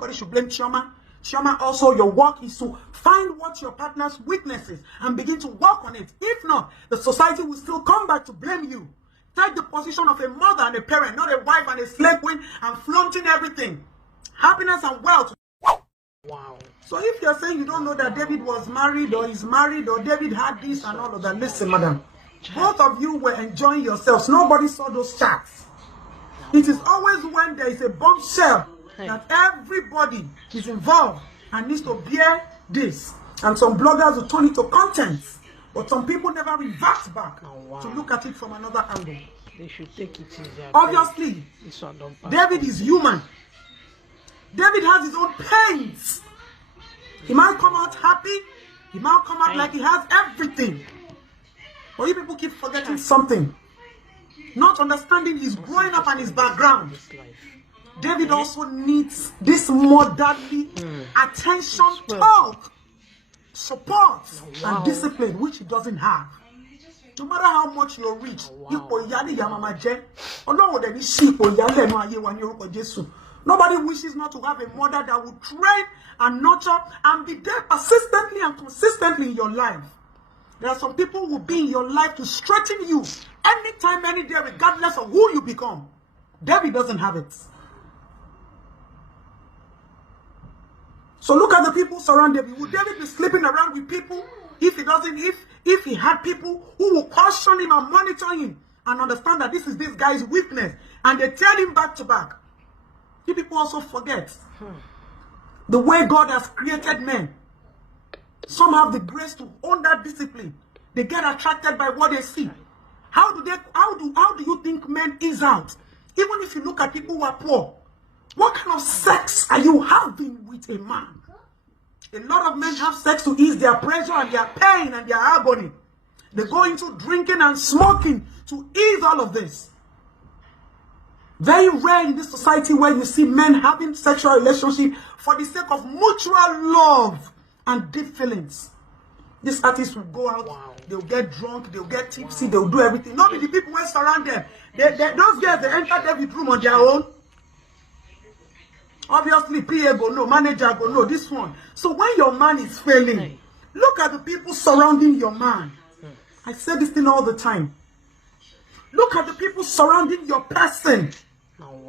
nobody should blame chioma. Chioma, also your work is to find what your partner's weakness is and begin to work on it. If not, the society will still come back to blame you. Take the position of a mother and a parent, not a wife and a slave queen, and flaunting everything. Happiness and wealth. Wow. So if you're saying you don't know that David was married or is married or David had this and all of that, listen, madam. Both of you were enjoying yourselves. Nobody saw those chats. It is always when there is a bombshell that everybody is involved and needs to bear this. And some bloggers will turn it to content. But some people never revert back to look at it from another angle. They should take it easy. Obviously, David is human. David has his own pains. He might come out happy. He might come out like he has everything. But you people keep forgetting something. Not understanding his growing up and his background. David also needs this motherly attention, talk, support, and discipline, which he doesn't have. No matter how much you're rich, nobody wishes not to have a mother that will train and nurture and be there persistently and consistently in your life. There are some people who will be in your life to strengthen you anytime, any day, regardless of who you become. David doesn't have it. So look at the people surrounding David. Would David be sleeping around with people if he doesn't, if he had people who will caution him and monitor him and understand that this is this guy's weakness, and they tell him back to back? You people also forget the way God has created men. Some have the grace to own that discipline. They get attracted by what they see. How do you think men is out? Even if you look at people who are poor, what kind of sex are you having with a man? A lot of men have sex to ease their pressure and their pain and their agony. They go into drinking and smoking to ease all of this. Very rare in this society where you see men having sexual relationship for the sake of mutual love and deep feelings. These artists will go out, they'll get drunk, they'll get tipsy, they'll do everything. Not the people who surround them. Those girls, they enter David's room on their own. Obviously, PA go no, manager go no, this one. So when your man is failing, look at the people surrounding your man. I say this thing all the time. Look at the people surrounding your person.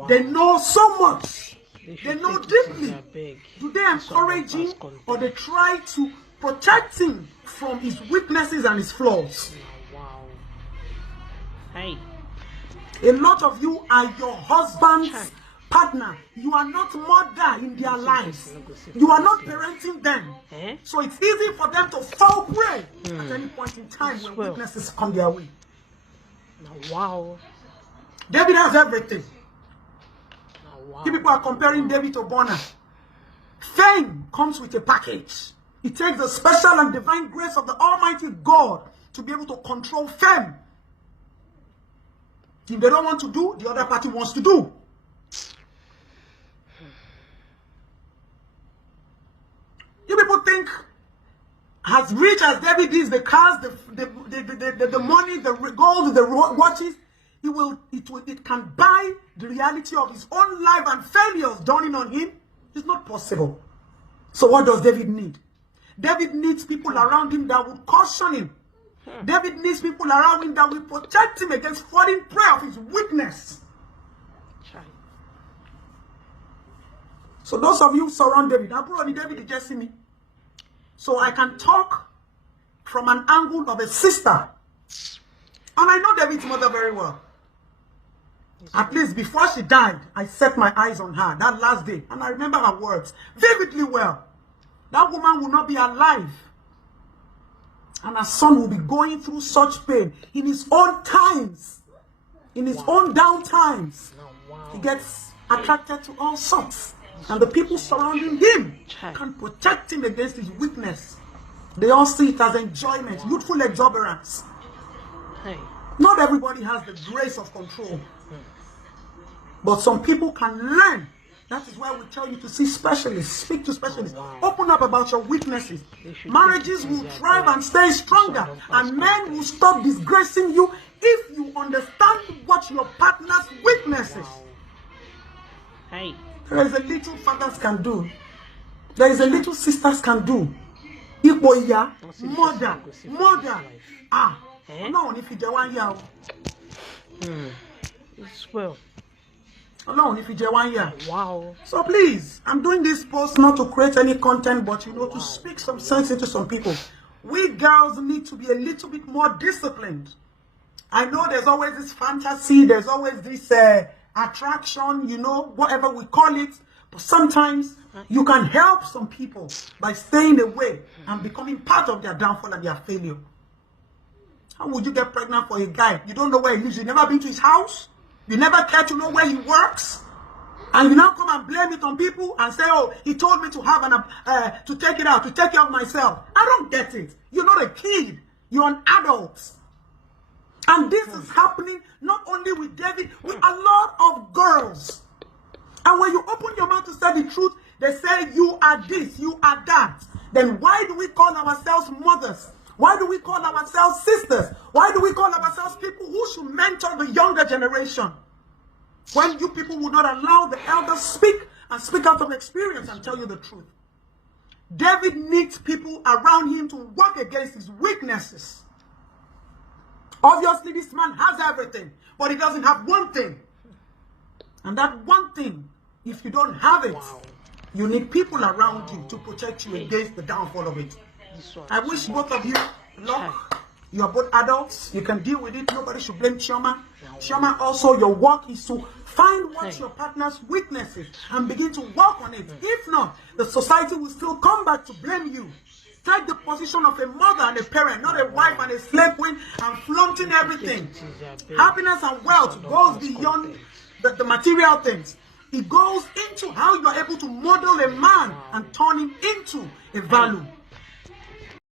They know so much. They know deeply. Do they encourage him or they try to protect him from his weaknesses and his flaws? A lot of you are your husband's partner. You are not mother in their lives. You are not parenting them. So it's easy for them to fall prey at any point in time when weaknesses come their way. David has everything. You people are comparing David to Bonner. Fame comes with a package. It takes the special and divine grace of the Almighty God to be able to control fame. If they don't want to do, the other party wants to do. You people think, as rich as David is, the cars, the money, the gold, the watches, it can buy the reality of his own life and failures dawning on him? It's not possible. So what does David need? David needs people around him that will caution him. David needs people around him that will protect him against falling prey of his weakness. So those of you who surround David, I put on David, you just see me. So I can talk from an angle of a sister. And I know David's mother very well. At least before she died, I set my eyes on her that last day. And I remember her words vividly well. That woman will not be alive. And her son will be going through such pain in his own times. In his own down times. He gets attracted to all sorts. And the people surrounding him can protect him against his weakness. They all see it as enjoyment, youthful exuberance. Not everybody has the grace of control. But some people can learn. That is why we tell you to see specialists, speak to specialists, open up about your weaknesses. Marriages will thrive and stay stronger, and men will stop disgracing you if you understand what your partner's weakness is. There is a little fathers can do. There is a little sisters can do. Equal ya, mother. Ah, no, if you do 1 year. It's well. Alone if you just 1 year. Wow. So please, I'm doing this post not to create any content, but to speak some sense into some people. We girls need to be a little bit more disciplined. I know there's always this fantasy, there's always this attraction, whatever we call it. But sometimes you can help some people by staying away and becoming part of their downfall and their failure. How would you get pregnant for a guy? You don't know where he lives. You've never been to his house. You never care to know where he works. And you now come and blame it on people and say, oh, he told me to have to take it out, to take care of myself. I don't get it. You're not a kid. You're an adult. And this is happening not only with David, with a lot of girls. And when you open your mouth to say the truth, they say you are this, you are that. Then why do we call ourselves mothers? Why do we call ourselves sisters? Why do we call ourselves people who should mentor the younger generation? When you people would not allow the elders speak and speak out of experience and tell you the truth. David needs people around him to work against his weaknesses. Obviously, this man has everything, but he doesn't have one thing. And that one thing, if you don't have it, you need people around you to protect you against the downfall of it. I wish both of you luck. You are both adults. You can deal with it. Nobody should blame Chioma. Chioma, also, your work is to find what's your partner's weaknesses and begin to work on it. If not, the society will still come back to blame you. Take the position of a mother and a parent, not a wife and a slave queen, and flaunting everything. Happiness and wealth goes beyond the material things. It goes into how you are able to model a man and turn him into a value.